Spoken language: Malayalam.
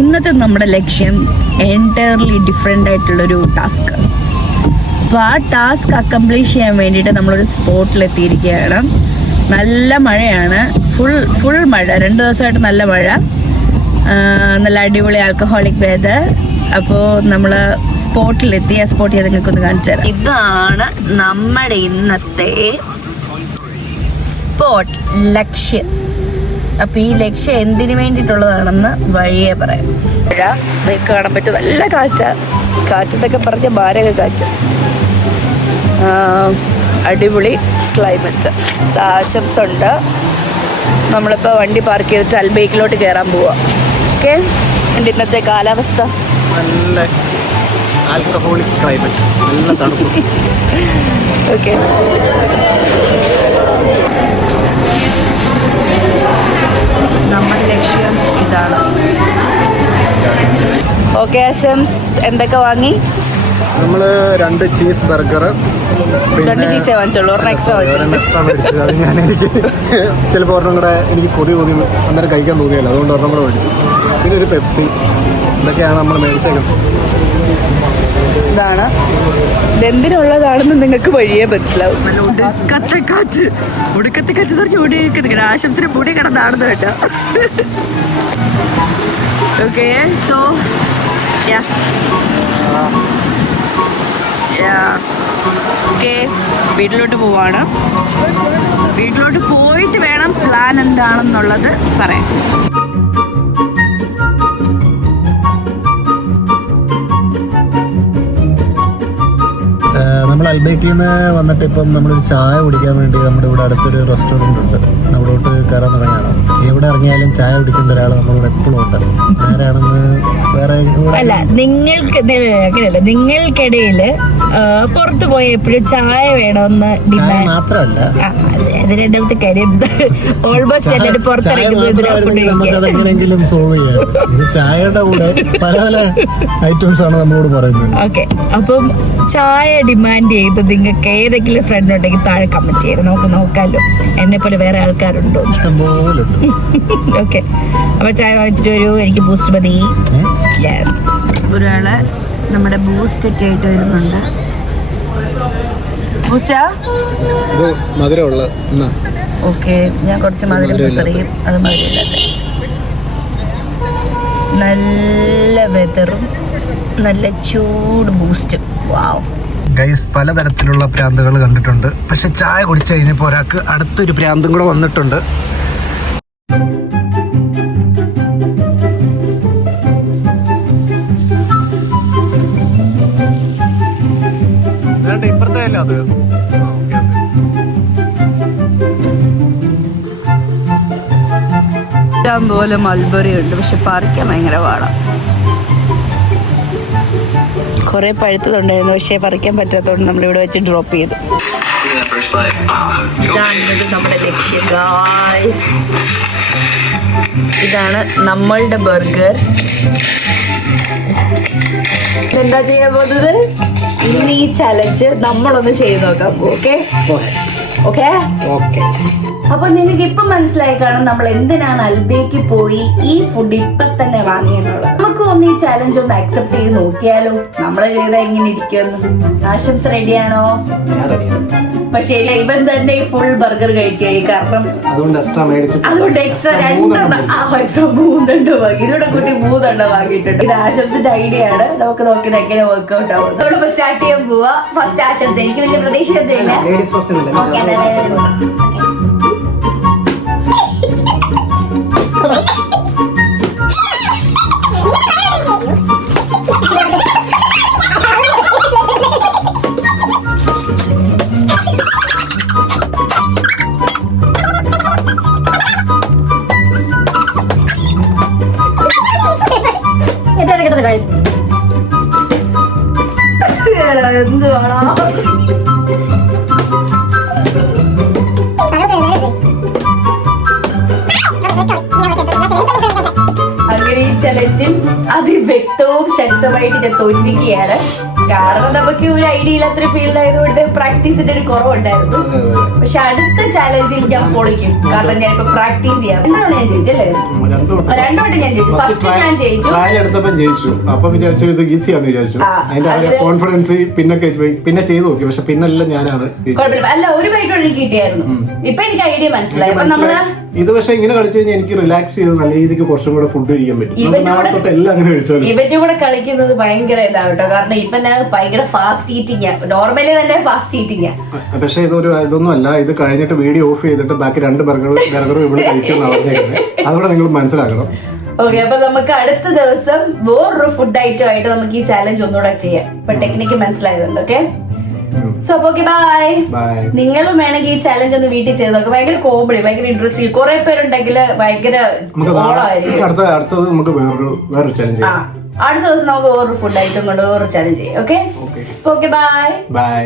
ഇന്നത്തെ നമ്മുടെ ലക്ഷ്യം എൻറ്റയർലി ഡിഫറെൻ്റ് ആയിട്ടുള്ളൊരു ടാസ്ക്. അപ്പോൾ ആ ടാസ്ക് അക്കംപ്ലിഷ് ചെയ്യാൻ വേണ്ടിയിട്ട് നമ്മളൊരു സ്പോട്ടിലെത്തിയിരിക്കുകയാണ്. നല്ല മഴയാണ്, ഫുൾ മഴ, 2 ദിവസമായിട്ട് നല്ല മഴ, നല്ല അടിപൊളി ആൽക്കഹോളിക് വെതർ. അപ്പോൾ നമ്മൾ സ്പോട്ടിലെത്തി. ആ സ്പോട്ട് ഞാൻ നിങ്ങൾക്കൊന്ന് കാണിച്ചു തരാം. ഇതാണ് നമ്മുടെ ഇന്നത്തെ സ്പോട്ട്, ലക്ഷ്യം. അപ്പം ഈ ലക്ഷ്യം എന്തിനു വേണ്ടിയിട്ടുള്ളതാണെന്ന് വഴിയെ പറയാം. നിങ്ങൾക്ക് കാണാൻ പറ്റും, നല്ല കാറ്റെന്നൊക്കെ പറഞ്ഞ മാരക കാറ്റ്, അടിപൊളി ക്ലൈമറ്റ്. ആശംസ ഉണ്ട്. നമ്മളിപ്പോൾ വണ്ടി പാർക്ക് ചെയ്തിട്ട് അൽബേക്കിലോട്ട് കയറാൻ പോവാം. ഓക്കെ, എൻ്റെ ഇന്നത്തെ കാലാവസ്ഥ നല്ല ആൽക്കഹോളിക് ക്ലൈമറ്റ്, നല്ല തണുപ്പ്. ഓക്കെ, നമ്മുടെ ലക്ഷ്യം ഇതാണ്. ഓക്കെ ആശംസ്, എന്തൊക്കെ വാങ്ങി? നമ്മൾ 2 ചീസ് ബർഗർ, 2 ചീസേ വാങ്ങിച്ചുള്ളൂ, ഒരെണ്ണം എക്സ്ട്രാ മേടിച്ചത്. അത് ഞാൻ എനിക്ക് ചിലപ്പോൾ ഒരെണ്ണം കൂടെ എനിക്ക് കൊതി തോന്നി, അന്നേരം കഴിക്കാൻ തോന്നിയല്ലോ, അതുകൊണ്ട് ഒരെണ്ണം കൂടെ മേടിച്ചു. പിന്നെ ഒരു പെപ്സി, ഇതൊക്കെയാണ് നമ്മൾ മേടിച്ചേക്കുന്നത്. ഇതാണ്, ഇതെന്തിനുള്ളതാണെന്ന് നിങ്ങൾക്ക് വഴിയേ മനസ്സിലാവും. നല്ല ഒടുക്കത്തെ കാറ്റ് പറഞ്ഞ് ഓടിക്കുന്നത് ആശംസിന് മുടി കിടന്നാണെന്ന് കേട്ടോ. ഓക്കെ, സോ ഓക്കെ, വീട്ടിലോട്ട് പോവാണ്. വീട്ടിലോട്ട് പോയിട്ട് വേണം പ്ലാൻ എന്താണെന്നുള്ളത് പറയാം. നമ്മൾ അൽബേക്കിൽ നിന്ന് വന്നിട്ട് ഇപ്പം നമ്മളൊരു ചായ കുടിക്കാൻ വേണ്ടി നമ്മുടെ ഇവിടെ അടുത്തൊരു റെസ്റ്റോറൻറ്റ് ഉണ്ട്. നമ്മളോട്ട് കയറാൻ തുടങ്ങിയാണ്. എവിടെ ഇറങ്ങിയാലും ചായ കുടിക്കേണ്ട ഒരാൾ നമ്മളിവിടെ എപ്പോഴും ഉണ്ട്. ആരാണെന്ന് വേറെ അല്ല, നിങ്ങൾക്കിടയിൽ പുറത്തു പോയ എപ്പോഴും ചായ വേണമെന്ന് ഡിമാൻഡ് മാത്രമല്ല, അത് രണ്ടാമത്തെ കാര്യം. ഓൾമോസ്റ്റ് എല്ലാവരും പുറത്തിറങ്ങുന്നത് എങ്ങനെയെങ്കിലും സോൾവ് ചെയ്യാം. ഇത് ചായയുടെ കൂടെ പല പല ഐറ്റംസ് ആണ് നമ്മളോട് പറയുന്നത്. ഓക്കെ, അപ്പം ചായ ഡിമാൻഡ് ചെയ്ത് നിങ്ങൾക്ക് ഏതെങ്കിലും ഫ്രണ്ട് ഉണ്ടെങ്കിൽ താഴെ കമന്റ് ചെയ്യണം, നമുക്ക് നോക്കാമല്ലോ എന്നെ പോലെ വേറെ ആൾക്കാരുണ്ടോ. ഇഷ്ടംപോലെ ഉണ്ട്. ഓക്കെ, അപ്പൊ ചായ വാങ്ങിച്ചിട്ട് വരൂ. എനിക്ക് ബൂസ്റ്റ് മതി. ഒരാള് നമ്മുടെ ബൂസ്റ്റ് ഒക്കെ ആയിട്ട് വരുന്നുണ്ട്. മധുരമുള്ള. ഓക്കെ, ഞാൻ കുറച്ച് മധുരം പറയും, അത് മധുരമില്ലാത്ത. നല്ല വെതറും നല്ല ചൂട് ബൂസ്റ്റും. വാവ് ഗൈസ്, പലതരത്തിലുള്ള പ്രാന്തുകൾ കണ്ടിട്ടുണ്ട്. പക്ഷെ ചായ കുടിച്ചു കഴിഞ്ഞപ്പോൾ ഒരാൾക്ക് അടുത്തൊരു പ്രാന്തും കൂടെ വന്നിട്ടുണ്ട്. ഇപ്പുറത്തെ അത് ഇഷ്ടം പോലെ മൾബറി ഉണ്ട്, പക്ഷെ പറിക്കാൻ ഭയങ്കര പാടാണ്. കുറെ പഴുത്തതുണ്ടായിരുന്നു, പക്ഷെ പറിക്കാൻ പറ്റാത്തതുകൊണ്ട് നമ്മളിവിടെ വെച്ച് ഡ്രോപ്പ് ചെയ്തു. ഇതാണ് നമ്മുടെ ലക്ഷ്യം ഗായ്സ്. ഇതാണ് നമ്മളുടെ ബർഗർ. എന്താ ചെയ്യാൻ പോകുന്നത്? ഇന്ന് ഈ ചലഞ്ച് നമ്മളൊന്ന് ചെയ്ത് നോക്കാം. Okay okay okay. അപ്പൊ നിങ്ങൾക്ക് ഇപ്പൊ മനസ്സിലായി കാണും നമ്മൾ എന്തിനാണ് അൽബേക്ക് പോയി ഈ ഫുഡ് ഇപ്പൊ തന്നെ വാങ്ങിയെന്നുള്ളത്. നമുക്ക് ഒന്ന് ഈ ചലഞ്ച് ഒന്ന് അക്സെപ്റ്റ് ചെയ്ത് നോക്കിയാലോ, നമ്മൾ ചെയ്താ എങ്ങനെ ഇരിക്കുമെന്ന്. ആശംസ റെഡിയാണോ? പക്ഷേ ഇവൻ തന്നെ ഈ ഫുൾ ബർഗർ കഴിച്ചു കഴിയും, കാരണം അതുകൊണ്ട് എക്സ്ട്രാ 3 വാങ്ങി. ഇതോടെ കൂട്ടി 3 വാങ്ങിയിട്ടുണ്ട്. ഇത് ആശംസിന്റെ ഐഡിയ ആണ്. നമുക്ക് നോക്കിയത് എങ്ങനെ വർക്ക്ഔട്ട് ആവും. നമ്മളിപ്പോ സ്റ്റാർട്ട് ചെയ്യാൻ പോവാ. ഫസ്റ്റ് ആശംസ. എനിക്ക് വലിയ പ്രതീക്ഷയൊന്നുമില്ല. എന്തുവാണോ അങ്ങനെ ഈ ചലഞ്ചിൽ അതിവ്യക്തവും ശക്തമായിട്ട് ഞാൻ തോറ്റിരിക്കുകയാണ്. കാരണം നമുക്ക് ഒരു ഐഡിയ ഇല്ലാത്തൊരു ഫീൽഡ് ആയതുകൊണ്ട് പ്രാക്ടീസിന്റെ ഒരു കുറവുണ്ടായിരുന്നു. പക്ഷെ അടുത്ത ചാലഞ്ചിൽ ഞാൻ പൊളിക്കും. കാരണം ഞാൻ ഇപ്പൊ പ്രാക്ടീസ് ചെയ്യാം. എന്താണ് ഞാൻ ജയിച്ചല്ലേ? 2 വട്ടം ഞാൻ ജയിച്ചു. ഫസ്റ്റ് ഞാൻ ജയിച്ചു. അപ്പൊ വിചാരിച്ചു ഇത് ഈസിയാന്ന് വിചാരിച്ചു. അതിന്റെ കോൺഫിഡൻസ് പിന്നെ ചെയ്തു നോക്കി. പക്ഷെ പിന്നെല്ലാം ഞാനാണ്. കുഴപ്പമില്ല. അല്ല, ഒരു ബൈറ്റ് എനിക്ക് കിട്ടിയായിരുന്നു. ഇപ്പൊ എനിക്ക് ഐഡിയ മനസ്സിലായി. അപ്പൊ നമ്മള് ഇത് പക്ഷെ ഇങ്ങനെ കളിച്ചു കഴിഞ്ഞാൽ എനിക്ക് റിലാക്സ് ചെയ്ത് നല്ല രീതിക്ക് കുറച്ചും കൂടെ ഫുഡ് കഴിക്കാൻ പറ്റും. എല്ലാം അങ്ങനെ കഴിച്ചാലും ഇവന്റെ കൂടെ കളിക്കുന്നത് ഭയങ്കര ഇതാവട്ടോ. കാരണം ഇവന് ഭയങ്കര ഫാസ്റ്റ് ഈറ്റിംഗ്. നോർമലി തന്നെ ഫാസ്റ്റ് ഈറ്റിംഗ്. പക്ഷെ ഇതൊന്നും അല്ല. ഇത് കഴിഞ്ഞിട്ട് വീഡിയോ ഓഫ് ചെയ്തിട്ട് ബാക്കി 2 ബർഗറും ഇവിടെ കഴിക്കുന്ന അതുകൂടെ നിങ്ങൾ മനസ്സിലാക്കണം. ഓക്കെ, അപ്പൊ നമുക്ക് അടുത്ത ദിവസം വേറൊരു ഫുഡ് ഐറ്റം ആയിട്ട് നമുക്ക് ഈ ചാലഞ്ച് ഒന്നുകൂടെ ചെയ്യാം. ഇപ്പൊ ടെക്നിക്ക് മനസ്സിലായതുണ്ട്. Okay, so okay, bye. നിങ്ങളും വേണമെങ്കിൽ ഈ ചാലഞ്ച് ഒന്ന് വീട്ടിൽ ചെയ്ത് നോക്കാം. ഭയങ്കര കോമഡി, ഭയങ്കര ഇൻട്രസ്റ്റിംഗ്. കുറെ പേരുണ്ടെങ്കിൽ ഭയങ്കര ഓളമായിരിക്കും. അടുത്തത് നമുക്ക് വേറൊരു ചാലഞ്ച് അടുത്ത ദിവസം നമുക്ക് വേറൊരു ഫുഡ് ഐറ്റം കൊണ്ട് വേറൊരു ചാലഞ്ച് ചെയ്യാം. Okay, bye. ബൈ.